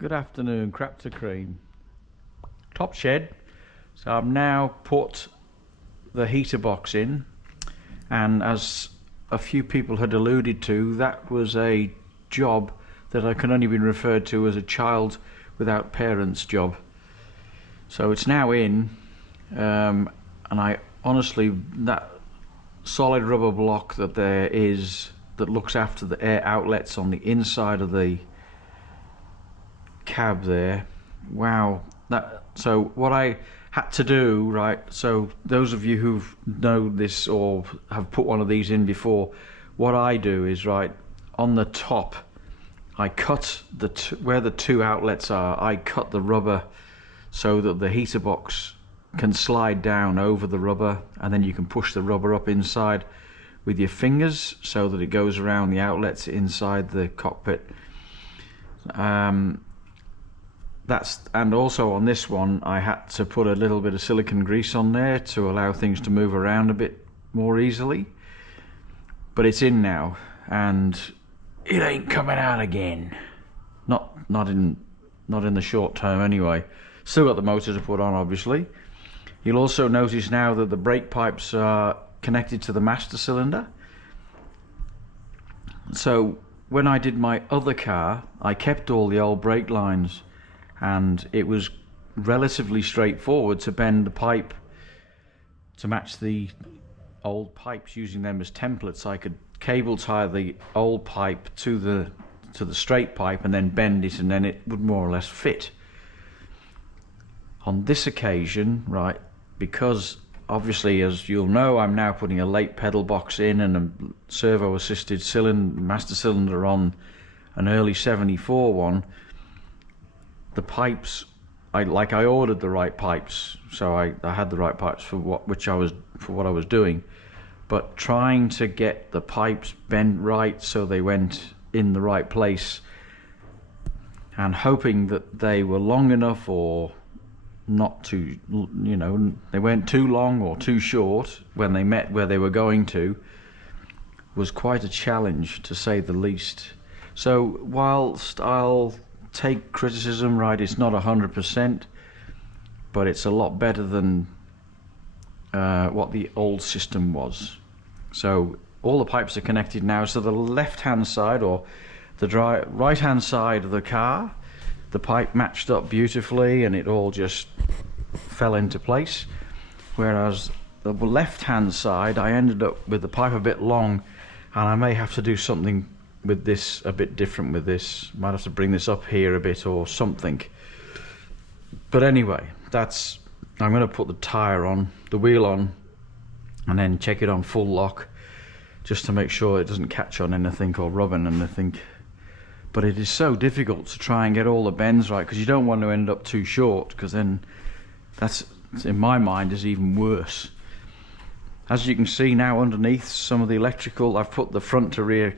Good afternoon, crap to cream. Top shed. So I've now put the heater box in, and as a few people had alluded to, that was a job that I can only be referred to as a child without parents job. So it's now in, and I honestly, that solid rubber block that there is that looks after the air outlets on the inside of the cab there, wow. So what I had to do, right, so those of you who know this or have put one of these in before, what I do is, right, on the top I cut where the two outlets are, I cut the rubber so that the heater box can slide down over the rubber, and then you can push the rubber up inside with your fingers so that it goes around the outlets inside the cockpit. And also on this one I had to put a little bit of silicone grease on there to allow things to move around a bit more easily, but it's in now and it ain't coming out again, not in the short term anyway. Still got the motor to put on, obviously. You'll also notice now that the brake pipes are connected to the master cylinder. So when I did my other car, I kept all the old brake lines, and it was relatively straightforward to bend the pipe to match the old pipes using them as templates. I could cable tie the old pipe to the straight pipe and then bend it, and then it would more or less fit. On this occasion, right, because obviously, as you'll know, I'm now putting a late pedal box in and a servo assisted master cylinder on an early 74 one. The pipes, I ordered the right pipes, so I had the right pipes for what I was doing, but trying to get the pipes bent right so they went in the right place, and hoping that they were long enough or not too, they weren't too long or too short when they met where they were going to, was quite a challenge, to say the least. So whilst I'll take criticism, right, it's not 100%, but it's a lot better than what the old system was. So all the pipes are connected now, so the left hand side or the right hand side of the car, the pipe matched up beautifully and it all just fell into place, whereas the left hand side I ended up with the pipe a bit long, and I may have to do something with this a bit different with this. Might have to bring this up here a bit or something. But anyway, I'm going to put the wheel on and then check it on full lock just to make sure it doesn't catch on anything or rub on anything. But it is so difficult to try and get all the bends right, because you don't want to end up too short, because then that's, in my mind, is even worse. As you can see now underneath some of the electrical, I've put the front to rear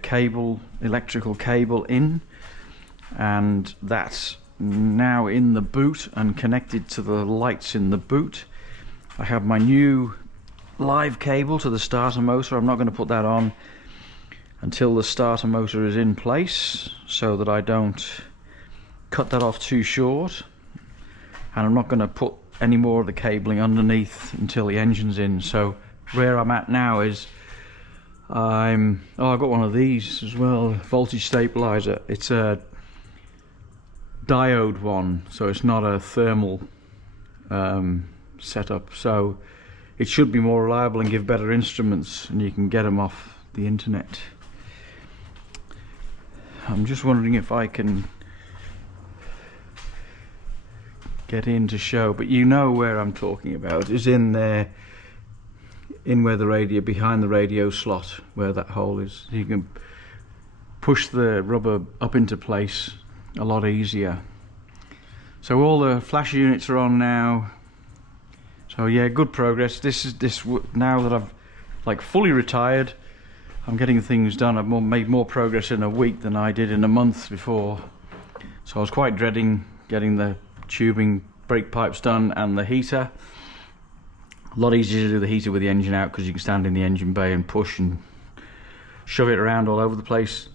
electrical cable in, and that's now in the boot and connected to the lights in the boot. I have my new live cable to the starter motor. I'm not going to put that on until the starter motor is in place, so that I don't cut that off too short, and I'm not going to put any more of the cabling underneath until the engine's in. So where I'm at now is I've got one of these as well, voltage stabilizer. It's a diode one, so it's not a thermal setup, so it should be more reliable and give better instruments, and you can get them off the internet. I'm just wondering if I can get in to show, but you know where I'm talking about. It's in there, where the radio, behind the radio slot, where that hole is. You can push the rubber up into place a lot easier. So all the flash units are on now. So yeah, good progress. Now that I've fully retired, I'm getting things done. I've made more progress in a week than I did in a month before. So I was quite dreading getting the tubing, brake pipes done and the heater. A lot easier to do the heater with the engine out, because you can stand in the engine bay and push and shove it around all over the place.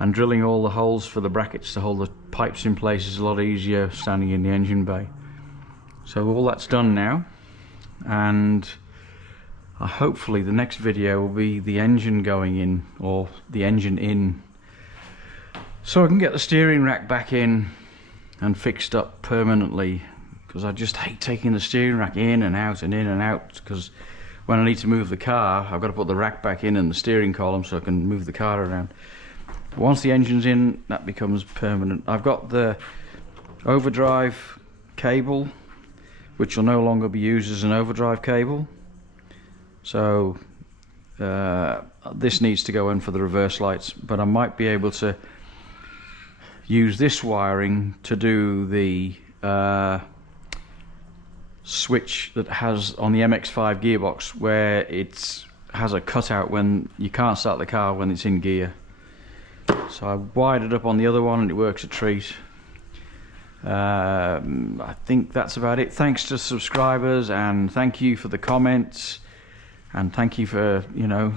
and drilling all the holes for the brackets to hold the pipes in place is a lot easier standing in the engine bay. So all that's done now, and hopefully the next video will be the engine going in, or the engine in, so I can get the steering rack back in and fixed up permanently, because I just hate taking the steering rack in and out and in and out, because when I need to move the car I've got to put the rack back in and the steering column so I can move the car around. Once the engine's in, that becomes permanent. I've got the overdrive cable, which will no longer be used as an overdrive cable, so this needs to go in for the reverse lights, but I might be able to use this wiring to do the switch that has on the MX-5 gearbox, where it has a cutout when you can't start the car when it's in gear. So I wired it up on the other one and it works a treat. I think that's about it. Thanks to subscribers, and thank you for the comments, and thank you for, you know,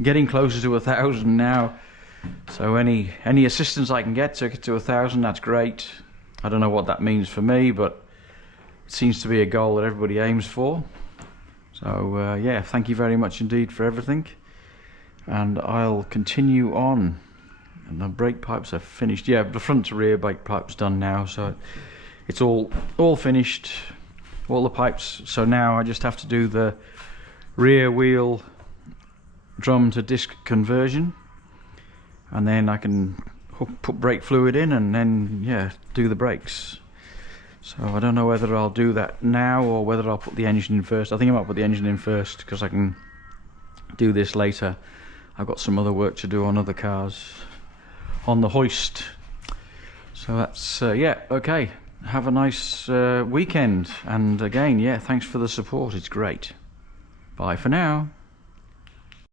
getting closer to 1,000 now. So any assistance I can get to 1,000, that's great. I don't know what that means for me, but it seems to be a goal that everybody aims for. So yeah, thank you very much indeed for everything, and I'll continue on. And the brake pipes are finished. Yeah, the front to rear brake pipes done now, so it's all finished, all the pipes. So now I just have to do the rear wheel drum to disc conversion, and then I can put brake fluid in, and then do the brakes. So I don't know whether I'll do that now or whether I'll put the engine in first. I think I might put the engine in first, because I can do this later. I've got some other work to do on other cars on the hoist. So that's yeah, okay, have a nice weekend, and again, thanks for the support, it's great. Bye for now.